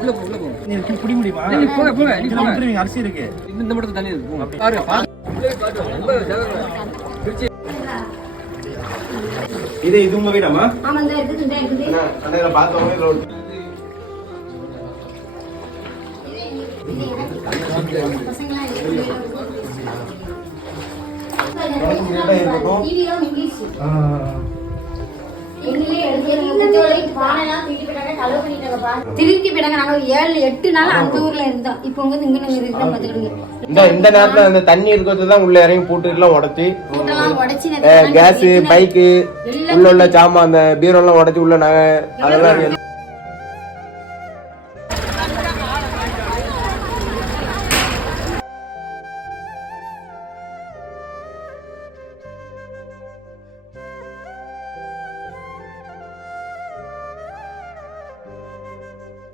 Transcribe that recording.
உள்ள போ நீ புடி முடியுமா? நீ போங்க இதுல விட்டுருவீங்க, அரிசி இருக்கு. இந்த மட்டும் தண்ணி இருக்கு பாருங்க. இது உங்க வீடாமா? ஆமா, இந்த இருக்குது. அண்ணா பார்த்தோம் ரோட். திருப்பி போயிட்டாங்க. நாங்க 7-8 நாள் அந்த ஊர்ல இருந்தோம். இப்ப இங்க இருக்கோம் பாத்துக்கிடுங்க. இந்த நேரத்துல அந்த தண்ணி இருக்கிறதுதான் உள்ள இறங்கி பூட்டு எல்லாம் உடைச்சி கேஸ் பைக்கு உள்ள சாமான் அந்த பீரோ எல்லாம் உடைச்சு உள்ள நகை அதெல்லாம்